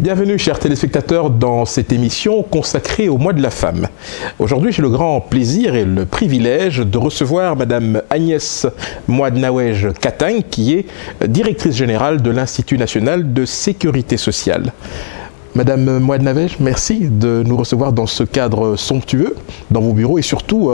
Bienvenue chers téléspectateurs dans cette émission consacrée au mois de la femme. Aujourd'hui j'ai le grand plaisir et le privilège de recevoir Madame Agnès Mouadnaouej Katang qui est directrice générale de l'Institut national de sécurité sociale. Madame Mouadnaouej, merci de nous recevoir dans ce cadre somptueux, dans vos bureaux et surtout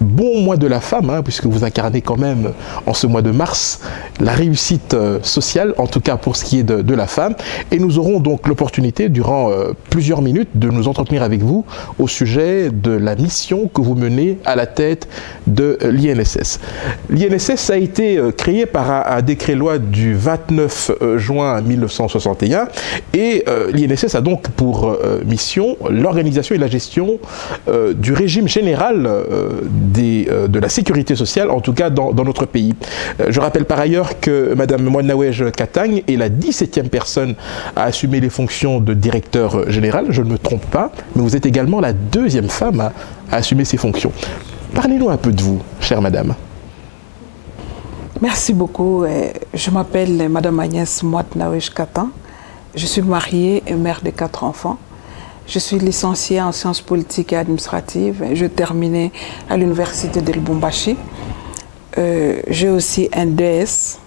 bon mois de la femme, puisque vous incarnez quand même en ce mois de mars la réussite sociale, en tout cas pour ce qui est de la femme. Et nous aurons donc l'opportunité durant plusieurs minutes de nous entretenir avec vous au sujet de la mission que vous menez à la tête de l'INSS. L'INSS a été créé par un décret-loi du 29 juin 1961 et l'INSS a donc pour mission l'organisation et la gestion du régime général de la sécurité sociale, en tout cas dans notre pays. Je rappelle par ailleurs que Madame Mouadnaouej Katang est la 17e personne à assumer les fonctions de directeur général, je ne me trompe pas, mais vous êtes également la 2e femme à assumer ces fonctions. Parlez-nous un peu de vous, chère madame. Merci beaucoup. Je m'appelle Madame Agnès Mouadnaouej Katang. Je suis mariée et mère de 4 enfants. Je suis licenciée en sciences politiques et administratives. Je terminais à l'université de Lubumbashi. J'ai aussi un DS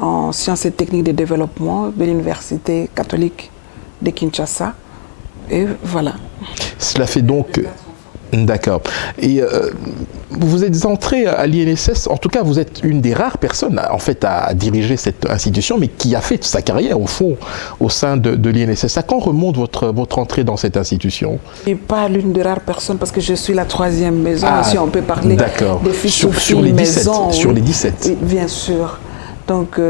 en sciences et techniques de développement de l'université catholique de Kinshasa. Et voilà. Cela fait donc... D'accord. Et vous êtes entrée à l'INSS, en tout cas vous êtes une des rares personnes en fait à diriger cette institution, mais qui a fait sa carrière au fond au sein de l'INSS. À quand remonte votre entrée dans cette institution? Je ne suis pas l'une des rares personnes parce que je suis la 3e maison, si on peut parler des filles sur les 17, maison. Sur les 17. Oui, bien sûr. Donc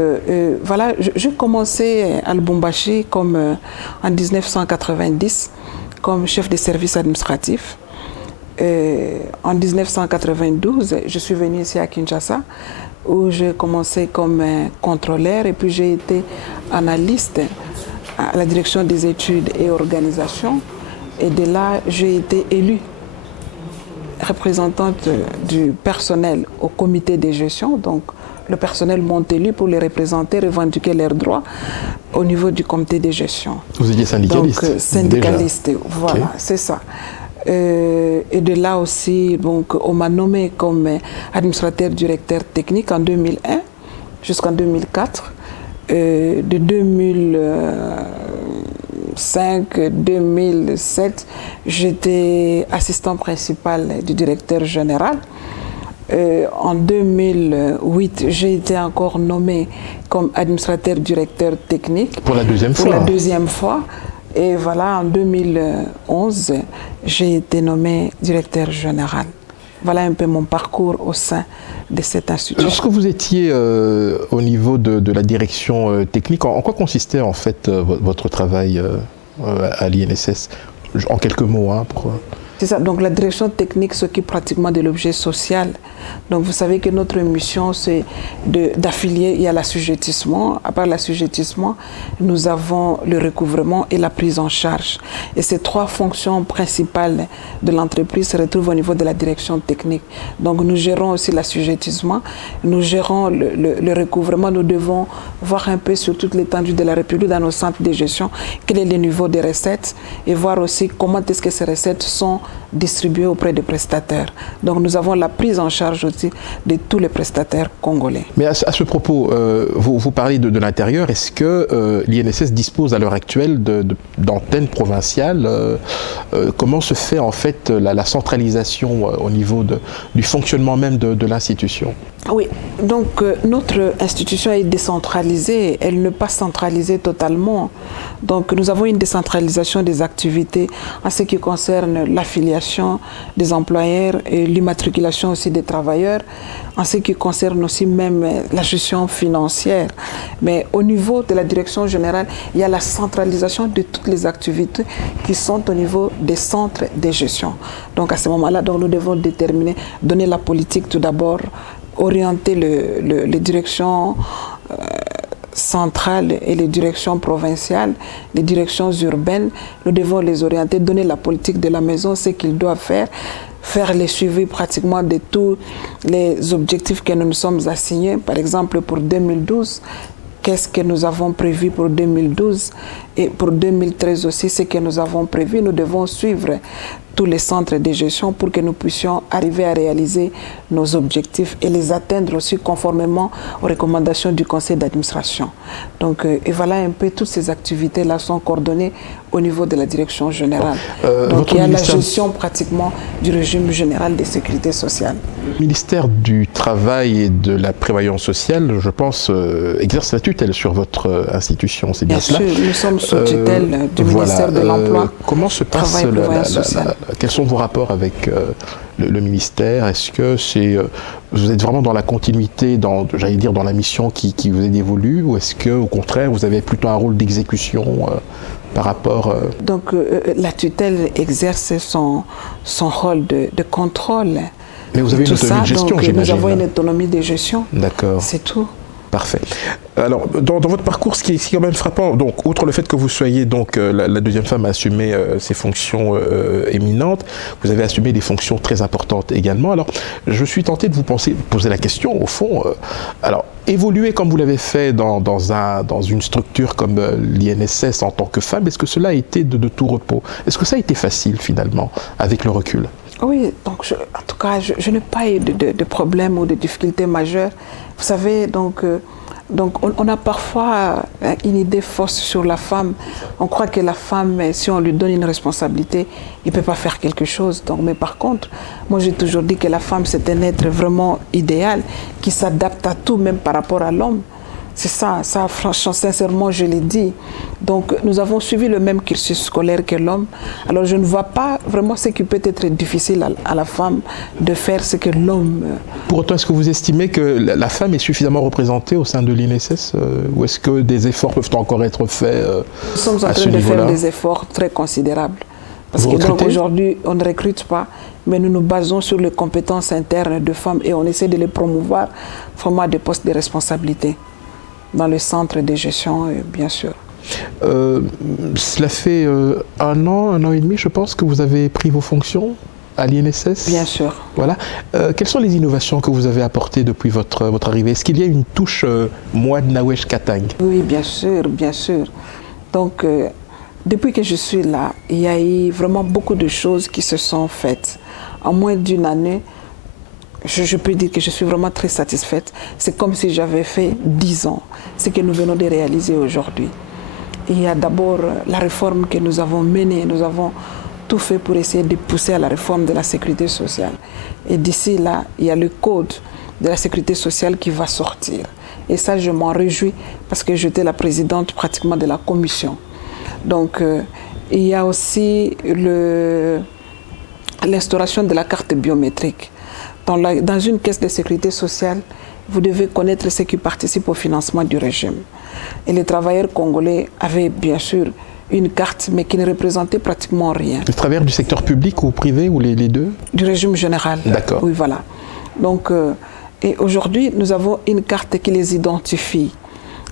voilà, j'ai commencé à Lubumbashi comme en 1990 comme chef de service administratif. En 1992, je suis venue ici à Kinshasa où j'ai commencé comme contrôleur et puis j'ai été analyste à la direction des études et organisations. Et de là, j'ai été élue représentante du personnel au comité de gestion. Donc, le personnel m'ont élu pour les représenter, revendiquer leurs droits au niveau du comité de gestion. Vous étiez syndicaliste? Donc, syndicaliste, déjà. Voilà, okay. C'est ça. Et de là aussi, donc, on m'a nommé comme administrateur directeur technique en 2001 jusqu'en 2004. De 2005-2007, j'étais assistant principal du directeur général. En 2008, j'ai été encore nommé comme administrateur directeur technique. Pour la 2e fois. Pour la 2e fois. Et voilà, en 2011, j'ai été nommé directeur général. Voilà un peu mon parcours au sein de cette institution. Lorsque vous étiez au niveau de la direction technique, en quoi consistait en fait votre travail à l'INSS? En quelques mots, C'est ça, donc la direction technique s'occupe pratiquement de l'objet social. Donc vous savez que notre mission, c'est d'affilier, il y a l'assujettissement. À part l'assujettissement, nous avons le recouvrement et la prise en charge. Et ces 3 fonctions principales de l'entreprise se retrouvent au niveau de la direction technique. Donc nous gérons aussi l'assujettissement, nous gérons le recouvrement. Nous devons voir un peu sur toute l'étendue de la République, dans nos centres de gestion, quel est le niveau des recettes et voir aussi comment est-ce que ces recettes sont distribuées auprès des prestataires. Donc nous avons la prise en charge aussi de tous les prestataires congolais. Mais à ce propos, vous parlez de l'intérieur. Est-ce que l'INSS dispose à l'heure actuelle d'antennes provinciales? Comment se fait en fait la centralisation au niveau du fonctionnement même de l'institution? Oui, donc notre institution est décentralisée, elle n'est pas centralisée totalement. Donc nous avons une décentralisation des activités en ce qui concerne l'affiliation des employeurs et l'immatriculation aussi des travailleurs, en ce qui concerne aussi même la gestion financière. Mais au niveau de la direction générale, il y a la centralisation de toutes les activités qui sont au niveau des centres de gestion. Donc à ce moment-là, nous devons déterminer, donner la politique tout d'abord, orienter les directions centrales et les directions provinciales, les directions urbaines. Nous devons les orienter, donner la politique de la maison, ce qu'ils doivent faire les suivis pratiquement de tous les objectifs que nous nous sommes assignés. Par exemple, pour 2012, qu'est-ce que nous avons prévu pour 2012? Et pour 2013 aussi, ce que nous avons prévu, nous devons suivre tous les centres de gestion pour que nous puissions arriver à réaliser nos objectifs et les atteindre aussi conformément aux recommandations du conseil d'administration. Donc, et voilà un peu, toutes ces activités-là sont coordonnées au niveau de la direction générale. Donc il y a la gestion pratiquement du régime général de sécurité sociale. Le ministère du Travail et de la Prévoyance sociale, je pense, exerce la tutelle sur votre institution, c'est bien cela? Bien sûr, nous sommes sous tutelle du ministère de l'Emploi. Comment se passe quels sont vos rapports avec le ministère? Est-ce que vous êtes vraiment dans la continuité, j'allais dire, dans la mission qui vous est dévolue, ou est-ce que, au contraire, vous avez plutôt un rôle d'exécution par rapport... Donc, la tutelle exerce son rôle de contrôle. Mais vous avez une autonomie de gestion, j'imagine. Nous avons une autonomie de gestion. D'accord. C'est tout. Parfait. Alors, dans votre parcours, ce qui est quand même frappant, donc, outre le fait que vous soyez donc la deuxième femme à assumer ces fonctions éminentes, vous avez assumé des fonctions très importantes également. Alors, je suis tenté de vous poser la question, au fond, alors, évoluer comme vous l'avez fait dans une structure comme l'INSS en tant que femme, est-ce que cela a été de tout repos? Est-ce que ça a été facile, finalement, avec le recul? Oui, donc en tout cas, je n'ai pas eu de problème ou de difficultés majeures. Vous savez, donc on a parfois une idée fausse sur la femme. On croit que la femme, si on lui donne une responsabilité, il ne peut pas faire quelque chose. Donc, mais par contre, moi j'ai toujours dit que la femme, c'est un être vraiment idéal qui s'adapte à tout, même par rapport à l'homme. C'est ça, franchement, sincèrement, je l'ai dit. Donc, nous avons suivi le même cursus scolaire que l'homme. Alors, je ne vois pas vraiment ce qui peut être difficile à la femme de faire ce que l'homme... Pour autant, est-ce que vous estimez que la femme est suffisamment représentée au sein de l'INSS ou est-ce que des efforts peuvent encore être faits Nous sommes en train de faire des efforts très considérables. Parce que donc aujourd'hui, on ne recrute pas, mais nous nous basons sur les compétences internes de femmes et on essaie de les promouvoir vraiment à des postes de responsabilité. Dans le centre de gestion, bien sûr. Cela fait un an et demi, je pense, que vous avez pris vos fonctions à l'INSS. Bien sûr. Voilà. Quelles sont les innovations que vous avez apportées depuis votre arrivée? Est-ce qu'il y a une touche Mouad Nawesh Katang? Oui, bien sûr, bien sûr. Donc, depuis que je suis là, il y a eu vraiment beaucoup de choses qui se sont faites. En moins d'une année, je peux dire que je suis vraiment très satisfaite. C'est comme si j'avais fait 10 ans, ce que nous venons de réaliser aujourd'hui. Il y a d'abord la réforme que nous avons menée. Nous avons tout fait pour essayer de pousser à la réforme de la sécurité sociale. Et d'ici là, il y a le code de la sécurité sociale qui va sortir. Et ça, je m'en réjouis parce que j'étais la présidente pratiquement de la commission. Donc, il y a aussi l'instauration de la carte biométrique. Dans une caisse de sécurité sociale, vous devez connaître ceux qui participent au financement du régime. Et les travailleurs congolais avaient bien sûr une carte, mais qui ne représentait pratiquement rien. Les travailleurs du secteur public ou privé, ou les deux? Du régime général. D'accord. Oui, voilà. Donc, et aujourd'hui, nous avons une carte qui les identifie.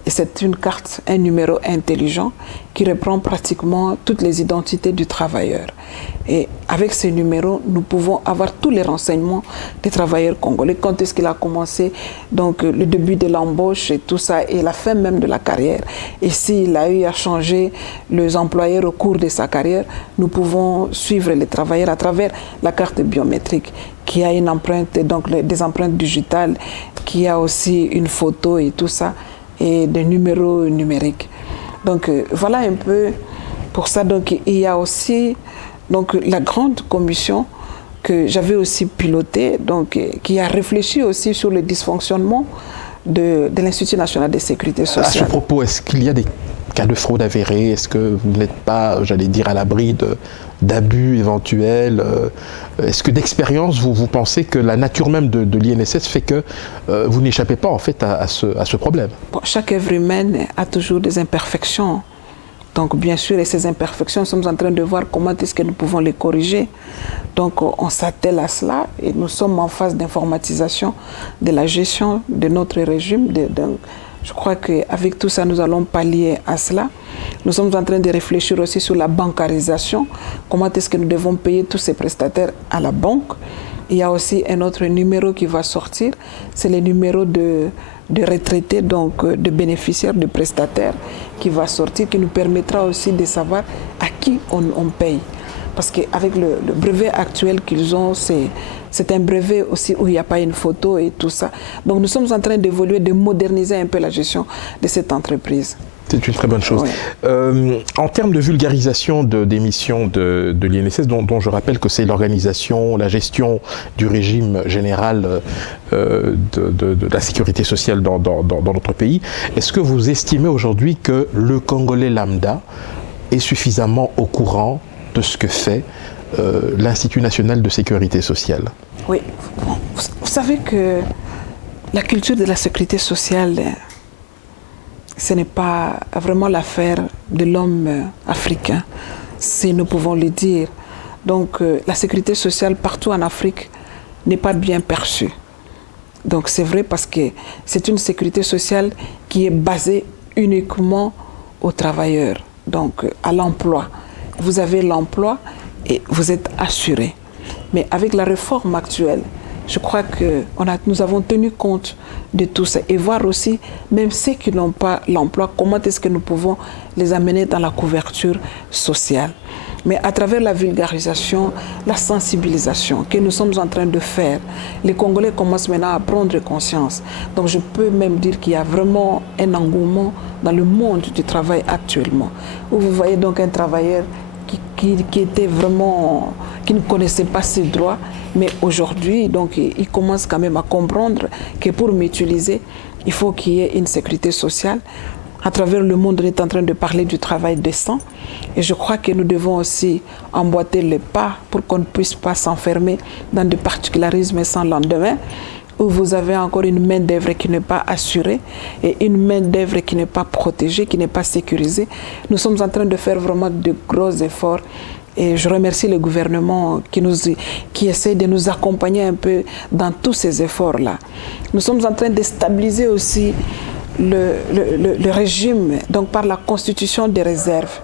Et c'est une carte, un numéro intelligent qui reprend pratiquement toutes les identités du travailleur. Et avec ce numéro, nous pouvons avoir tous les renseignements des travailleurs congolais. Quand est-ce qu'il a commencé, donc le début de l'embauche et tout ça, et la fin même de la carrière. Et s'il a eu à changer les employeurs au cours de sa carrière, nous pouvons suivre les travailleurs à travers la carte biométrique qui a une empreinte, donc des empreintes digitales, qui a aussi une photo et tout ça, et des numéros numériques. Donc voilà un peu pour ça. Donc il y a aussi donc la grande commission que j'avais aussi pilotée, donc qui a réfléchi aussi sur le dysfonctionnement de l'Institut national de sécurité sociale. À ce propos, est-ce qu'il y a des cas de fraude avérés? Est-ce que vous n'êtes pas, j'allais dire, à l'abri d'abus éventuels? Est-ce que d'expérience, vous pensez que la nature même de l'INSS fait que vous n'échappez pas en fait à ce problème? Bon, chaque œuvre humaine a toujours des imperfections. Donc bien sûr, et ces imperfections, nous sommes en train de voir comment est-ce que nous pouvons les corriger. Donc on s'attelle à cela et nous sommes en phase d'informatisation de la gestion de notre régime. Je crois qu'avec tout ça, nous allons pallier à cela. Nous sommes en train de réfléchir aussi sur la bancarisation. Comment est-ce que nous devons payer tous ces prestataires à la banque? Il y a aussi un autre numéro qui va sortir. C'est le numéro de de retraités, donc de bénéficiaires, de prestataires qui va sortir, qui nous permettra aussi de savoir à qui on paye. Parce qu'avec le brevet actuel qu'ils ont, c'est un brevet aussi où il n'y a pas une photo et tout ça. Donc nous sommes en train d'évoluer, de moderniser un peu la gestion de cette entreprise. C'est une très bonne chose. Oui. En termes de vulgarisation des missions de l'INSS, dont je rappelle que c'est l'organisation, la gestion du régime général de la sécurité sociale dans notre pays, est-ce que vous estimez aujourd'hui que le Congolais lambda est suffisamment au courant de ce que fait l'Institut national de sécurité sociale? Oui. Vous savez que la culture de la sécurité sociale, ce n'est pas vraiment l'affaire de l'homme africain, si nous pouvons le dire. Donc la sécurité sociale partout en Afrique n'est pas bien perçue. Donc c'est vrai parce que c'est une sécurité sociale qui est basée uniquement aux travailleurs, donc à l'emploi. Vous avez l'emploi et vous êtes assuré. Mais avec la réforme actuelle, je crois que nous avons tenu compte de tout ça et voir aussi, même ceux qui n'ont pas l'emploi, comment est-ce que nous pouvons les amener dans la couverture sociale. Mais à travers la vulgarisation, la sensibilisation que nous sommes en train de faire, les Congolais commencent maintenant à prendre conscience. Donc je peux même dire qu'il y a vraiment un engouement dans le monde du travail actuellement, où vous voyez donc un travailleur qui était vraiment, qui ne connaissait pas ses droits, mais aujourd'hui, donc, il commence quand même à comprendre que pour m'utiliser, il faut qu'il y ait une sécurité sociale. À travers le monde, on est en train de parler du travail décent. Et je crois que nous devons aussi emboîter les pas pour qu'on ne puisse pas s'enfermer dans des particularismes sans lendemain, où vous avez encore une main-d'œuvre qui n'est pas assurée et une main-d'œuvre qui n'est pas protégée, qui n'est pas sécurisée. Nous sommes en train de faire vraiment de gros efforts. Et je remercie le gouvernement qui essaie de nous accompagner un peu dans tous ces efforts-là. Nous sommes en train de stabiliser aussi le régime, donc par la constitution des réserves.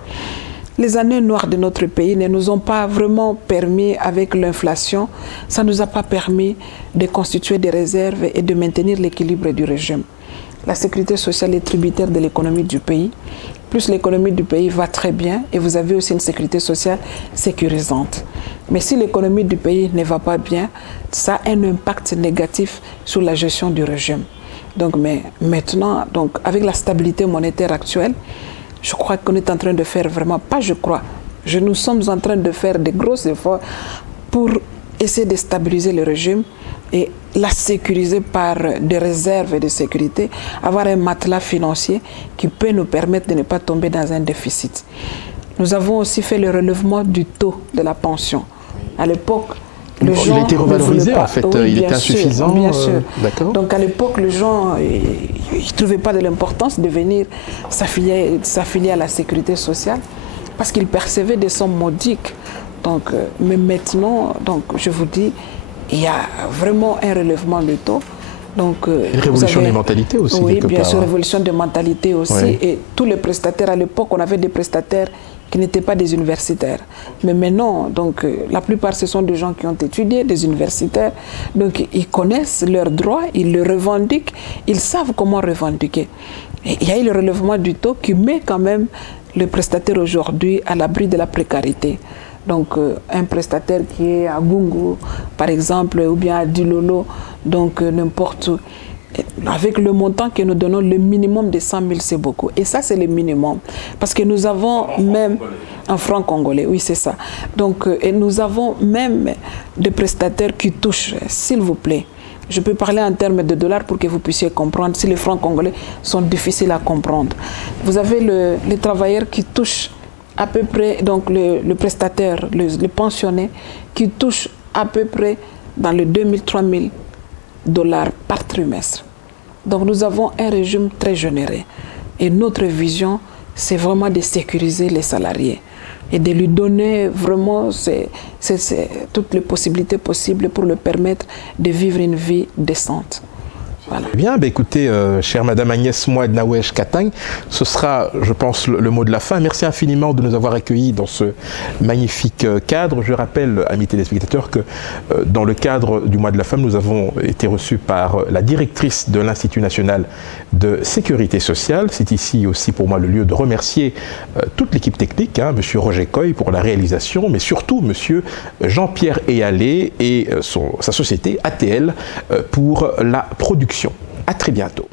Les années noires de notre pays ne nous ont pas vraiment permis, avec l'inflation, ça ne nous a pas permis de constituer des réserves et de maintenir l'équilibre du régime. La sécurité sociale est tributaire de l'économie du pays. Plus l'économie du pays va très bien et vous avez aussi une sécurité sociale sécurisante. Mais si l'économie du pays ne va pas bien, ça a un impact négatif sur la gestion du régime. Donc, mais maintenant, donc, avec la stabilité monétaire actuelle, je crois qu'on est en train de faire vraiment, pas je crois, nous sommes en train de faire de gros efforts pour essayer de stabiliser le régime et la sécuriser par des réserves de sécurité, avoir un matelas financier qui peut nous permettre de ne pas tomber dans un déficit. Nous avons aussi fait le relèvement du taux de la pension. À l'époque, il a été revalorisé en fait, oui, il était insuffisant. Bien sûr. Donc à l'époque, les gens ne trouvaient pas de l'importance de venir s'affilier à la sécurité sociale parce qu'ils percevaient des sommes modiques. Donc, mais maintenant, donc, je vous dis, il y a vraiment un relèvement de taux. Donc, une révolution des mentalités aussi. Oui, bien sûr, révolution des mentalités aussi. Oui. Et tous les prestataires, à l'époque, on avait des prestataires qui n'étaient pas des universitaires. Mais maintenant, donc, la plupart, ce sont des gens qui ont étudié, des universitaires. Donc, ils connaissent leurs droits, ils le revendiquent, ils savent comment revendiquer. Et il y a eu le relèvement du taux qui met quand même le prestataire aujourd'hui à l'abri de la précarité. Donc, un prestataire qui est à Gungu, par exemple, ou bien à Dilolo, donc n'importe où. Avec le montant que nous donnons, le minimum de 100 000, c'est beaucoup. Et ça, c'est le minimum. Parce que nous avons même... En franc congolais, oui, c'est ça. Donc, et nous avons même des prestataires qui touchent, s'il vous plaît. Je peux parler en termes de dollars pour que vous puissiez comprendre si les francs congolais sont difficiles à comprendre. Vous avez les travailleurs qui touchent à peu près, donc le prestataire, le pensionné, qui touche à peu près dans les 2 000, 3 000 $ par trimestre. Donc nous avons un régime très généreux. Et notre vision, c'est vraiment de sécuriser les salariés et de lui donner vraiment toutes les possibilités possibles pour leur permettre de vivre une vie décente. Voilà. Bien, bah écoutez, chère Madame Agnès Mouad Nawesh Katang, ce sera, je pense, le mot de la fin. Merci infiniment de nous avoir accueillis dans ce magnifique cadre. Je rappelle, amis téléspectateurs, que dans le cadre du mois de la femme, nous avons été reçus par la directrice de l'Institut national de sécurité sociale. C'est ici aussi pour moi le lieu de remercier toute l'équipe technique, Monsieur Roger Coy pour la réalisation, mais surtout Monsieur Jean-Pierre Eyalé et sa société ATL pour la production. À très bientôt.